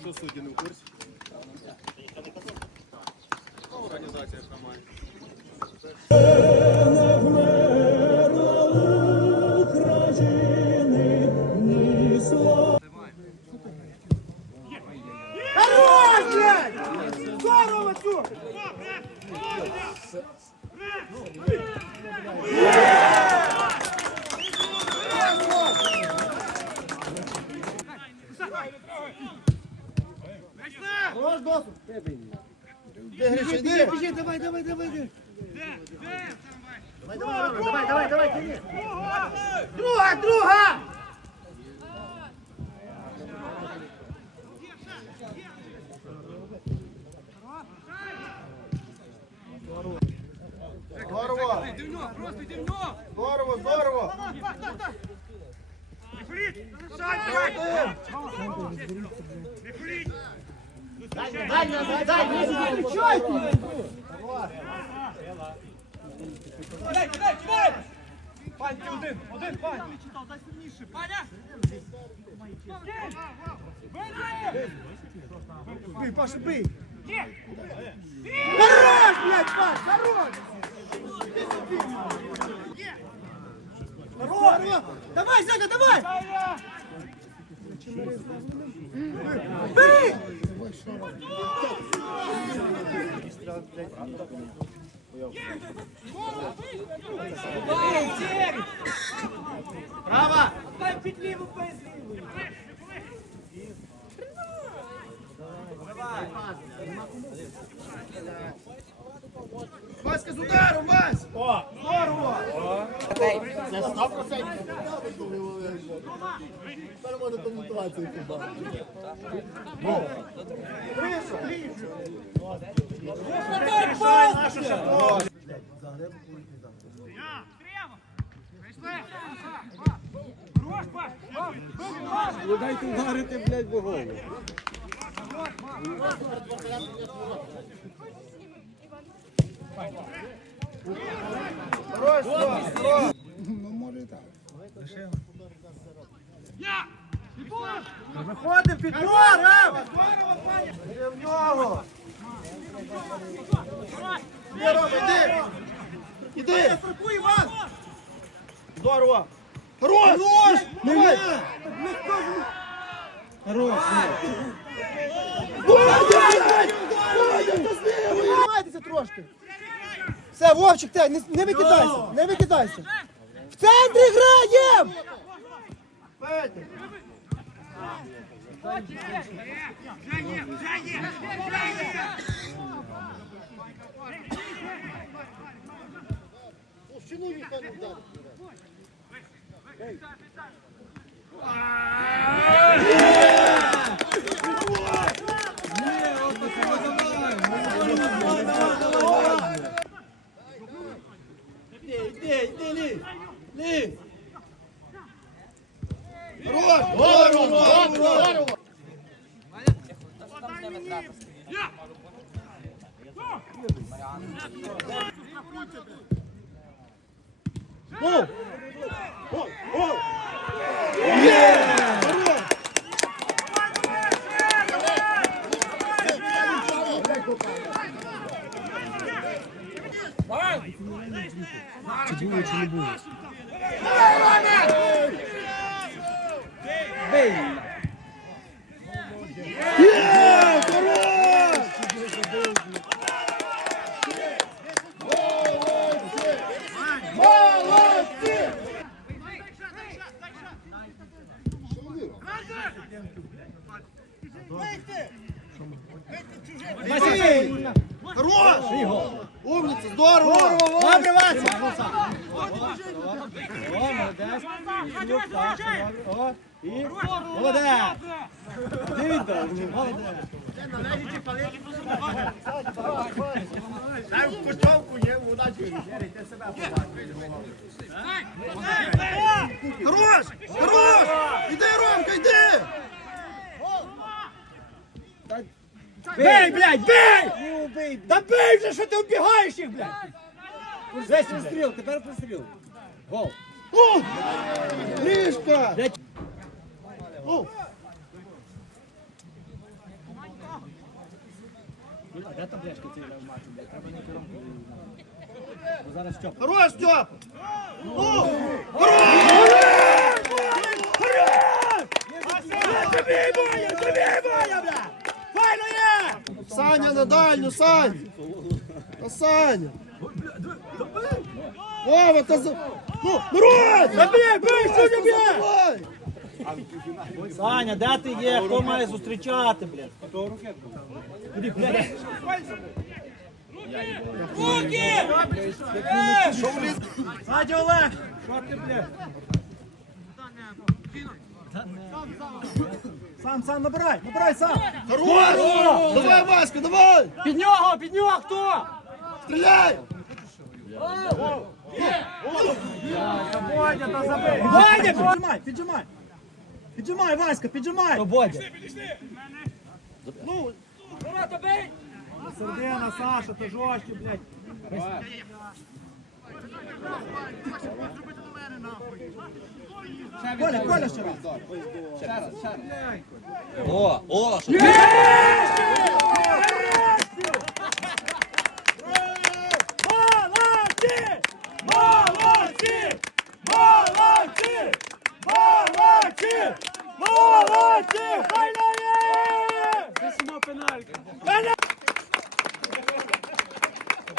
Що судді не в курсі? Організація команди. Хорош, Хорош, досу! Де, Біжи, давай, давай, давай, давай! Давай, давай, давай, давай, давай, тяни! Друга, друга! Здорово! Йди в нього, просто йди в нього! Здорово, здорово! Дай, дай, дай, не! Кидай, кидай, кидай! Пань, ти один, один, пань! Паня! Бий, Паша, бий! Хорош, блядь, Паш, хорош! Хорош! Давай, Зяга, давай! Бий! Право! Дай під ліву, пей з лівою! Васька з ударом, Вась! О! Здорово! Це 100% Можна коментувати хіба. Ви дайте вдарити, блядь, в голову. Ну, може і так. Виходимо, підбором! Іди в нього! Іди, іди! Іди! Страхуй, Іван! Здорово! Хорош! Хорош! Давай! Хорош! Тримайтеся трошки! Все, Вовчик, ти, не, не викидайся, не викидайся! В центрі граєм! Петя! Вже є, вже є, вже є! Іди, іди, іди, лі! Лі! Хорош! Здорово! Здорово! Гол! Гол! Гол! Є! Хорош! Є! Хорош! Молодці! Василь! Хорош! Умниця, здорово! Добре, Вася! Молодець! Дивіться, молодець! Дай в кучовку є, удачі. Хорош! Хорош! Іди, Ромка, йди! Бей, блядь, бей! Та бей вже, що ти вбігаєш їх, блядь! Десь пристріл, тепер пристріл. Гол. Гришка! А де таблетки цієї матчу, блядь? Треба не коронку. Бо зараз Стьоп. Хорош, Стьоп! Тобі боя, тобі боя, бля! Файно є! Саня на дальню, Сань! Саня! Вова, та за... Ну, народ! Та бій, бий, що не б'є! Саня, де ти є? Хто має зустрічати, блядь? Куди, блядь? Руки! Садь, Олег! Що ти, блядь? Сам, сам, набирай, набирай сам! Хорош! Давай, Васька, давай! Під нього, під нього хто? Стріляй! Бодя, та забий! Бодя, піджимай, піджимай! Піджимай, Васька, піджимай! То Бодя! Ну, Середина, Саша, ти жорстче, блядь. Коля, Коля ще раз. О, о, що Молодці! Молодці! Молодці! Молодці! Молодці! Файно є! Висимо пенальки.